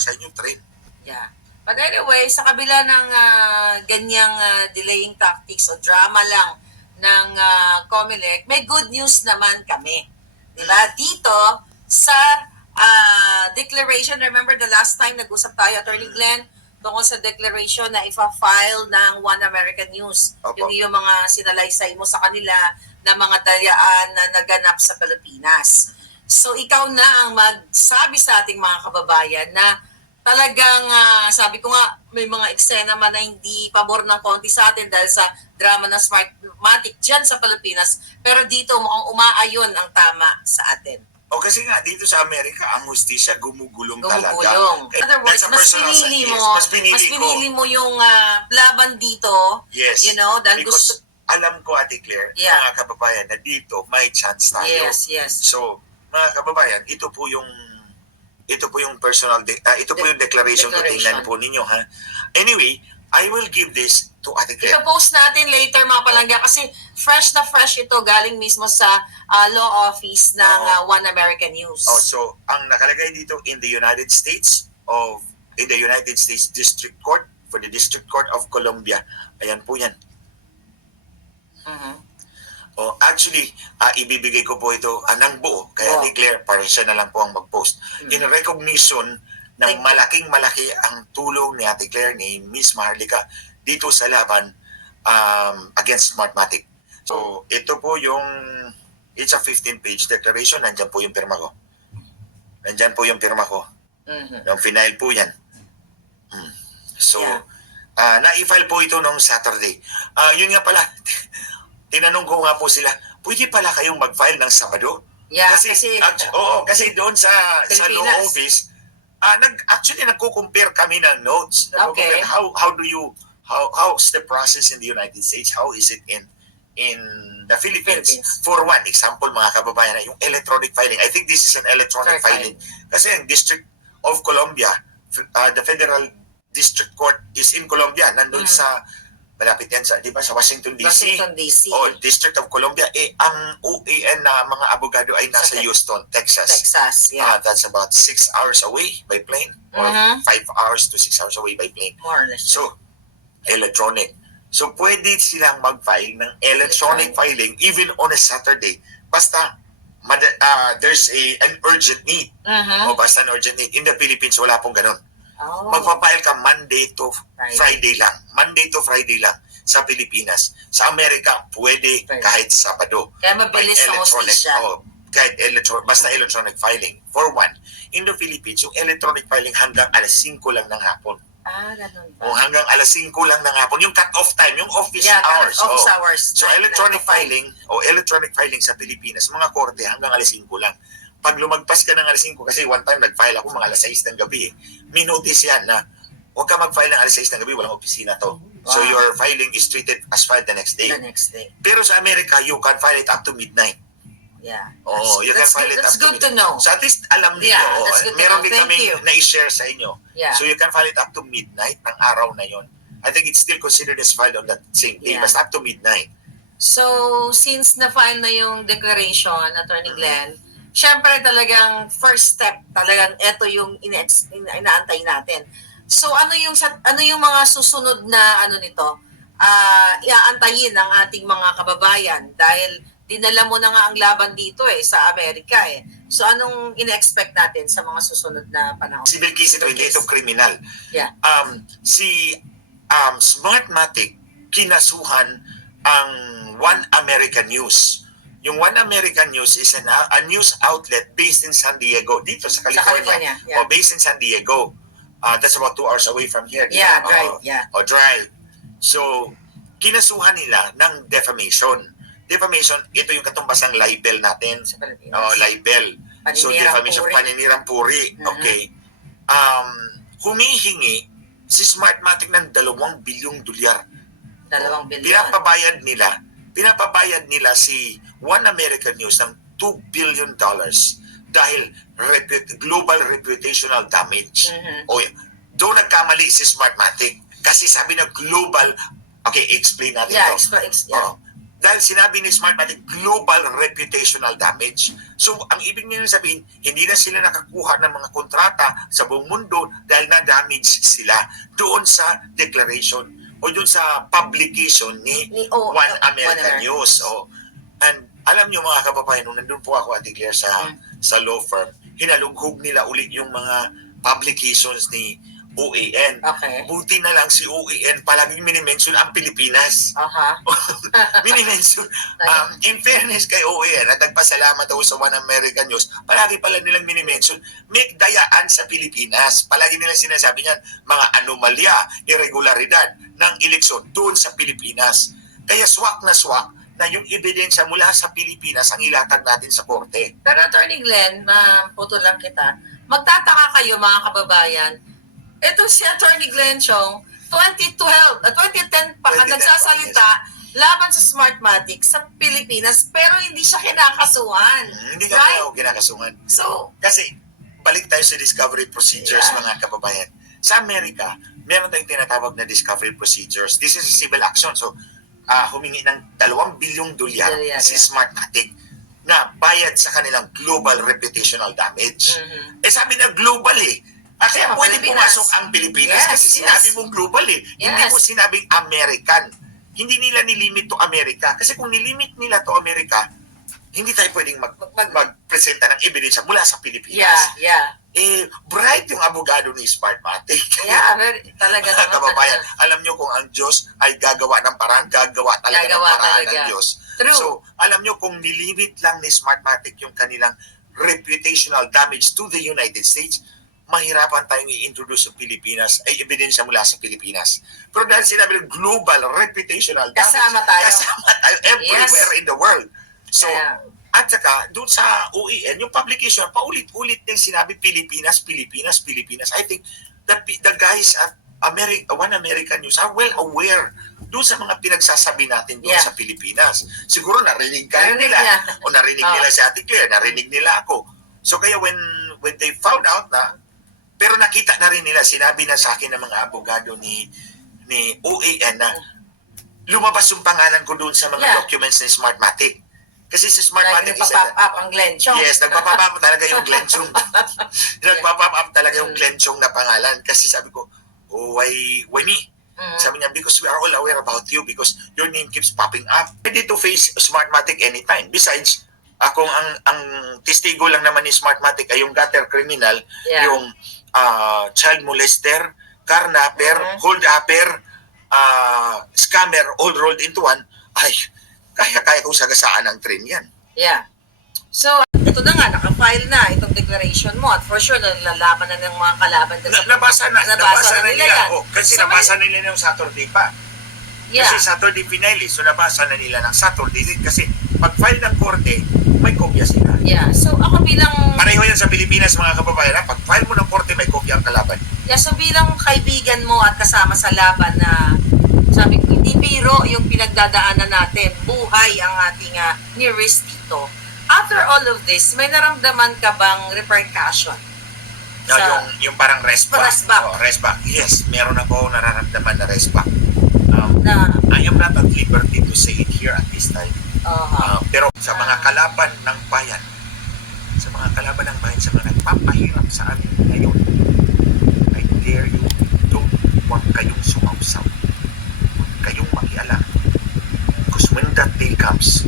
babasahin yung train. Yeah. But anyway, sa kabila ng ah, ganyang ah, delaying tactics o drama lang ng uh, COMELEC, may good news naman kami. Di ba? Dito, sa ah, declaration, remember the last time nag-usap tayo, Attorney Glenn, tungkol sa declaration na ifa-file ng One American News. Opo. Yung yung mga sinalaysay mo sa kanila na mga dalyaan na naganap sa Pilipinas. So ikaw na ang magsabi sa ating mga kababayan na talagang ah, sabi ko nga may mga eksena man na hindi pabor ng konti sa atin dahil sa drama ng Smartmatic dyan sa Pilipinas pero dito mukhang umaayon ang tama sa atin. O kasi nga, dito sa Amerika, ang hustisya gumugulong, talaga. Gumugulong. In other words, mas pinili yes, mo, mas pinili, mas ko. pinili mo yung ah, laban dito, Yes. you know, dahil Because gusto, alam ko, Ate Claire, Yeah. mga kababayan, na dito may chance tayo. yes, yes. So, mga kababayan, ito po yung ito po yung personal de- ah, ito po yung declaration, ko declaration. tingnan po ninyo ha. Anyway, I will give this to Ate Claire. Ipo-post natin later mga palangga kasi fresh na fresh ito galing mismo sa ah, law office ng ah, One American News. Oh, so ang nakalagay dito in the United States of in the United States District Court for the District Court of Columbia. Ayan po 'yan. Mhm. Oh, actually, ah, ibibigay ko po ito ng buo kaya ni Claire para siya na lang po ang mag-post. Mhm. In recognition na Thank you. malaking malaki ang tulong ni Ate Claire ni Miss Maharlika dito sa laban um, against Smartmatic. So, ito po yung it's a 15-page declaration. Nandyan po yung pirma ko. Nandyan po yung pirma ko. Mhm. Yung final po yan. Hmm. So, Yeah. ah, na-file po ito nung Saturday. Ah, yun nga pala, tinanong ko nga po sila, pwede pala kayong mag-file ng Sabado? Yeah, kasi, kasi, actu- oo, kasi doon sa, sa law office, ah, nag, actually nagko-compare kami ng notes. Okay. How, how do you, how, how's the process in the United States? How is it in in the Philippines? Philippines. For one example, mga kababayan, yung electronic filing. I think this is an electronic Electronic filing. Kasi ang District of Columbia, uh, the Federal District Court is in Columbia. Nandun Mm. sa, malapit yan sa, di ba, sa Washington DC. Washington DC, O District of Columbia. Eh, ang UAN na mga abogado ay nasa Sa Houston, Texas. Texas. Ah, Yeah. that's about six hours away by plane. Or Mhm. five hours to six hours away by plane. More or less. So, electronic. So, pwede silang mag-file ng electronic filing even on a Saturday. Basta, mad- ah, there's a an urgent need. Mhm. O basta an urgent need. In the Philippines, wala pong ganun. Oh. Magpa-file ka Monday to Friday. Friday lang. Monday to Friday lang sa Pilipinas. Sa Amerika, pwede kahit Sabado. Kaya mabilis ang hostisya. oh, kahit electronic, basta electronic filing. For one, in the Philippines, yung electronic filing hanggang alas 5 lang ng hapon. Ah, ganun ba? O hanggang alas 5 lang ng hapon. Yung cut-off time, yung office yeah, hours. office oh. hours. So Nine- electronic nine filing o electronic filing sa Pilipinas, mga korte hanggang alas 5 lang. Pag lumagpas ka ng alas 5, kasi one time nag-file ako mga alas 6 ng gabi, eh. minotice yan na huwag ka mag-file ng alas 6 ng gabi, walang opisina to. So Wow. your filing is treated as filed the next day. The next day. Pero sa Amerika, you can file it up to midnight. Yeah. Oo, you can that's file it that's up to good to know. So at least alam niyo, Yeah, oh, that's good to meron din kami na-share sa inyo. Yeah. So you can file it up to midnight ng araw na yon. I think it's still considered as filed on that same day, Yeah. basta up to midnight. So, since na-file na yung declaration, Attorney Mm-hmm. Glenn, syempre talagang first step, talagang ito yung ina- ina- inaantay natin. So, ano yung sa- ano yung mga susunod na ano nito? Ah, iaantayin ng ating mga kababayan dahil dinala mo na nga ang laban dito eh sa Amerika eh. So, anong ina-expect natin sa mga susunod na panahon? Civil case ito, hindi ito criminal. Yeah. Um, si um, Smartmatic, kinasuhan ang One American News. Yung One American News is an, a news outlet based in San Diego, dito sa Sa California. California, yeah. O based in San Diego. Uh, that's about two hours away from here. di Yeah, right, Oo. yeah. o drive. So, kinasuhan nila ng defamation. Defamation, ito yung katumbasang libel natin. Oh, libel. So, defamation, puri. paninirang puri. Mhm. Okay. Um, humihingi si Smartmatic ng dalawang bilyong dolyar. Dalawang bilyon. Pinapabayad nila, pinapabayad nila si One American News ng 2 billion dollars dahil repu- global reputational damage. Mhm. O yan. Doon nagkamali si Smartmatic kasi sabi na global, okay, explain natin Yeah, to. exp- ex- yeah. Oo. dahil sinabi ni Smartmatic, global reputational damage. So, ang ibig niya sabihin, hindi na sila nakakuha ng mga kontrata sa buong mundo dahil na-damage sila doon sa declaration o doon sa publication ni Ni O- One One American American News. O, and alam niyo mga kababayan, nung nandun po ako, Ate Claire, sa, Mm. sa law firm, hinalughog nila ulit yung mga publications ni OAN. Okay. Buti na lang si OAN palaging minimension ang Pilipinas. Aha. minimension. Um, in fairness kay OAN, at nagpasalamat ako sa One American News, palagi pala nilang minimension, may dayaan sa Pilipinas. Palagi nilang sinasabi niyan, mga anomalya, irregularidad ng eleksyon doon sa Pilipinas. Kaya swak na swak na yung ebidensya mula sa Pilipinas ang ilatag natin sa korte. Pero Attorney Glenn, maputo lang kita. Magtataka kayo mga kababayan. Ito si Attorney Glenn Chong, 2012, uh, 2010 pa ka 2010 pa, nagsasalita laban sa Smartmatic sa Pilipinas pero hindi siya kinakasuhan. Hmm, hindi ka Right? ako kinakasungan. So, Kasi, balik tayo sa discovery procedures, Yeah. mga kababayan. Sa Amerika, meron tayong tinatawag na discovery procedures. This is a civil action. So, ah humingi ng 2 bilyong dolyar si yeah. Smartmatic na bayad sa kanilang global reputational damage. mhm. Eh sabi na global eh. Ah, kaya pwede pumasok ang Pilipinas Yes, kasi yes. sinabi mong global eh. Hindi Yes. mo sinabing American. Hindi nila nilimit to Amerika. Kasi kung nilimit nila to Amerika, hindi tayo pwedeng mag, mag, magpresenta ng ebidensya mula sa Pilipinas. yeah, yeah. Eh, bright yung abogado ni Smartmatic. Yeah, very, talaga Mga kababayan, alam nyo kung ang Diyos ay gagawa ng paraan, gagawa talaga Gagawa ng paraan talaga. ng Diyos. True. So, alam nyo kung nilimit lang ni Smartmatic yung kanilang reputational damage to the United States, mahirapan tayong i-introduce sa Pilipinas ay ebidensya mula sa Pilipinas. Pero dahil sinabi ng global reputational damage, Kasama tayo. kasama tayo everywhere in the world. So, Kaya- at saka, doon sa OEN, yung publication, paulit-ulit din sinabi Pilipinas, Pilipinas, Pilipinas. I think the, the guys at Ameri- One American News are well aware doon sa mga pinagsasabi natin doon Yeah. sa Pilipinas. Siguro narinig ka rin Narinig nila. niya. O narinig Oh. nila si Ate Claire, narinig nila ako. So kaya when when they found out na, pero nakita na rin nila, sinabi na sa akin ng mga abogado ni ni OAN na lumabas yung pangalan ko doon sa mga Yeah. documents ni Smartmatic. Kasi si Smartmatic is nagpa-pop up ang Glenn Chong. Yes, nagpapap up talaga yung Glenn Chung. nagpapap up talaga yung Mm. Glenn Chung na pangalan. Kasi sabi ko, oh, why, why me? Mhm. Sabi niya, because we are all aware about you because your name keeps popping up. Ready to face Smartmatic anytime. Besides, akong ang ang testigo lang naman ni Smartmatic ay yung gutter criminal, Yeah. yung ah, child molester, carnapper, Mhm. hold upper, ah, scammer, all rolled into one, ay, kaya-kaya kong sagasaan ang train yan. Yeah. So, ito na nga, nakafile na itong declaration mo at for sure, nalalaman na ng mga kalaban ka Na, sa... nabasa na, Nabasa nabasa, na nila nila. yan. Oh, kasi So, nabasa nila yung Saturday pa. Yeah. Kasi Saturday finale, so nabasa na nila ng Saturday. Kasi pag-file ng korte, may kopya sila. Yeah. So, ako bilang... Pareho yan sa Pilipinas mga kababayan. Pag-file mo ng korte, may kopya ang kalaban. Yeah, so bilang kaibigan mo at kasama sa laban na sabi ko, hindi biro yung pinagdadaanan natin. Buhay ang ating uh, nearest dito. After all of this, may naramdaman ka bang repercussion? Na Sa- yung, yung parang rest back. Rest back. Oh, rest back. Yes, meron ako nararamdaman na rest back. Na, I am not at liberty to say it here at this time. uh, Uh, pero sa mga kalaban ng bayan, sa mga kalaban ng bayan, sa mga nagpapahirap sa amin ngayon, I dare you, don't huwag kayong sumausaw. Huwag kayong makialam. Because when that day comes,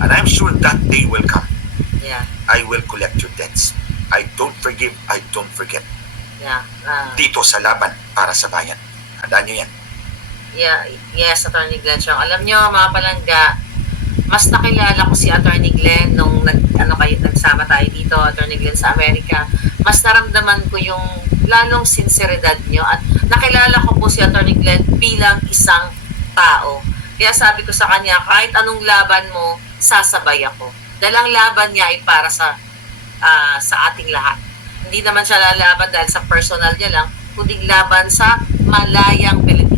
and I'm sure that day will come, yeah, I will collect your debts. I don't forgive, I don't forget. yeah. Uh, Dito sa laban para sa bayan. Handaan nyo yan. Yeah, yes, Attorney Glenn Chong. Alam nyo, mga palangga, mas nakilala ko si Attorney Glenn nung nag, ano kayo, nagsama tayo dito, Attorney Glenn sa Amerika. Mas naramdaman ko yung lalong sinseridad nyo at nakilala ko po si Attorney Glenn bilang isang tao. Kaya sabi ko sa kanya, kahit anong laban mo, sasabay ako. Dahil ang laban niya ay para sa ah, sa ating lahat. Hindi naman siya lalaban dahil sa personal niya lang, kundi laban sa malayang Pilipinas.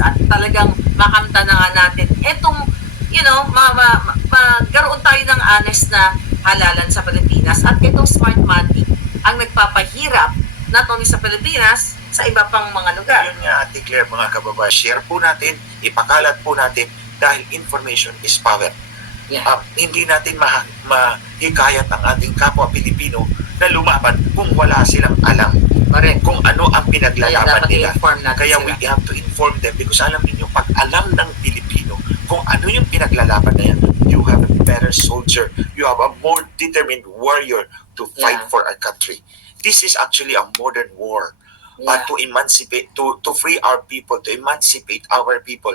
At talagang makamta na nga natin etong, you know, ma, ma, ma, magkaroon tayo ng honest na halalan sa Pilipinas. At itong Smartmatic ang nagpapahirap not only sa Pilipinas, sa iba pang mga lugar. Yun nga, Ate Claire, mga kababayan, share po natin, ipakalat po natin dahil information is power. Yeah. Ah, hindi natin ma mahikayat ang ating kapwa Pilipino na lumaban kung wala silang alam Correct. kung ano ang Kaya pinaglalaban dapat nila. Kaya sila. we have to inform them because alam niyo pag alam ng Pilipino kung ano yung pinaglalaban na yan, you have a better soldier. You have a more determined warrior to fight Yeah. for our country. This is actually a modern war uh, Yeah. to emancipate, to, to free our people, to emancipate our people.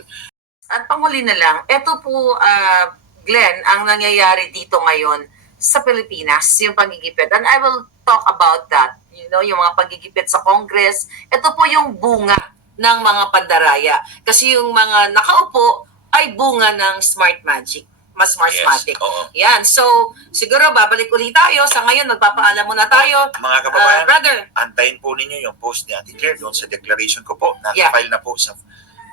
At panghuli na lang, ito po, ah, Glenn, ang nangyayari dito ngayon sa Pilipinas, yung pagigipit. And I will talk about that. You know, yung mga pagigipit sa Congress. Ito po yung bunga ng mga pandaraya. Kasi yung mga nakaupo ay bunga ng smart magic. Mas smartmatic. oo. Yan. So, siguro babalik ulit tayo. Sa ngayon, magpapaalam muna tayo. Mga kababayan, brother, antayin po ninyo yung post ni Ate Claire doon sa declaration ko po. Yeah. Naka-file na po sa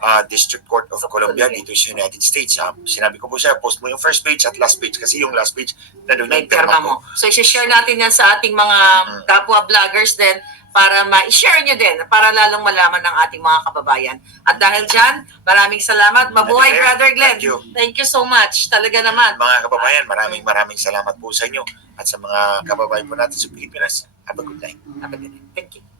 ah, District Court of Columbia dito sa United States. Ah, sinabi ko po siya, post mo yung first page at last page kasi yung last page na doon may yung ko. mo. So, i-share natin yan sa ating mga Mm. kapwa vloggers din para ma-share nyo din, para lalong malaman ng ating mga kababayan. At dahil dyan, maraming salamat. Mabuhay, Brother Glenn. thank you. Thank you so much. Talaga naman. Mga kababayan, maraming maraming salamat po sa inyo at sa mga kababayan po natin sa Pilipinas. Have a good night. Thank you.